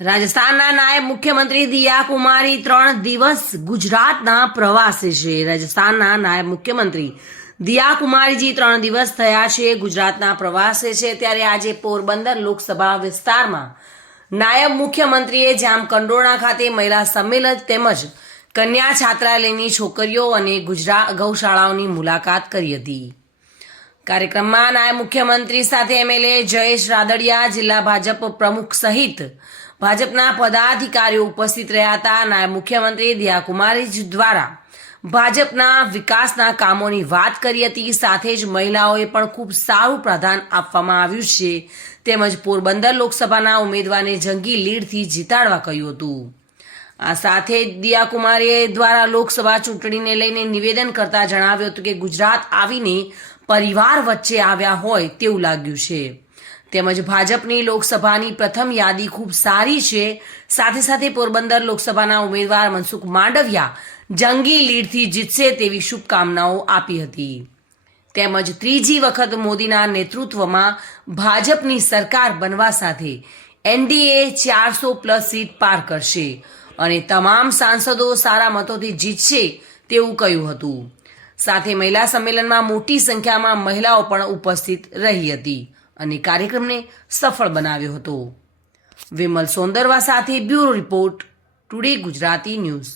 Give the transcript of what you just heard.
રાજસ્થાનના નાયબ મુખ્યમંત્રી દિયા કુમારી 3 દિવસ ગુજરાતના પ્રવાસે છે. રાજસ્થાનના નાયબ મુખ્યમંત્રી દિયા કુમારીજી 3 દિવસ થયા છે ગુજરાતના પ્રવાસે છે. ત્યારે આજે પોરબંદર લોકસભા વિસ્તારમાં નાયબ મુખ્યમંત્રીએ જામકંડોરણા ખાતે મહિલા સંમેલન તેમજ કન્યા છાત્રાલયની છોકરીઓ અને ગૌશાળાઓની મુલાકાત કરી હતી. કાર્યક્રમમાં નાયબ મુખ્યમંત્રી સાથે એમએલએ જયેશ રાદડિયા, જિલ્લા ભાજપ પ્રમુખ સહિત ભાજપના પદાધિકારીઓ ઉપસ્થિત રહ્યા હતા. નાયબ મુખ્યમંત્રી દિયા કુમારી દ્વારા ભાજપના વિકાસના કામોની વાત કરી હતી. સાથે જ મહિલાઓએ પણ ખૂબ સારું પ્રાધાન્ય આપવામાં આવ્યું છે તેમજ પોરબંદર લોકસભાના ઉમેદવારને જંગી લીડથી જીતાડવા કહ્યું હતું. આ સાથે દિયા કુમારી દ્વારા લોકસભા ચૂંટણીને લઈને નિવેદન કરતા જણાવ્યું હતું કે ગુજરાત આવીને પરિવાર વચ્ચે આવ્યા હોય તેવું લાગ્યું છે. તેમજ ભાજપની લોકસભાની પ્રથમ યાદી ખૂબ સારી છે. સાથે સાથે પોરબંદર લોકસભાના ઉમેદવાર મનસુખ માંડવિયા જંગી લીડથી જીતશે તેવી શુભકામનાઓ આપી હતી. તેમજ ત્રીજી વખત મોદીના નેતૃત્વમાં ભાજપની સરકાર બનવા સાથે એનડીએ 400+ સીટ પાર કરશે અને તમામ સાંસદો સારા મતોથી જીતશે તેવું કહ્યું હતું. સાથે મહિલા સંમેલનમાં મોટી સંખ્યામાં મહિલાઓ પણ ઉપસ્થિત રહી હતી અને કાર્યક્રમને સફળ બનાવ્યો હતો. વિમલ સોંદરવા સાથે bureau report, today Gujarati news.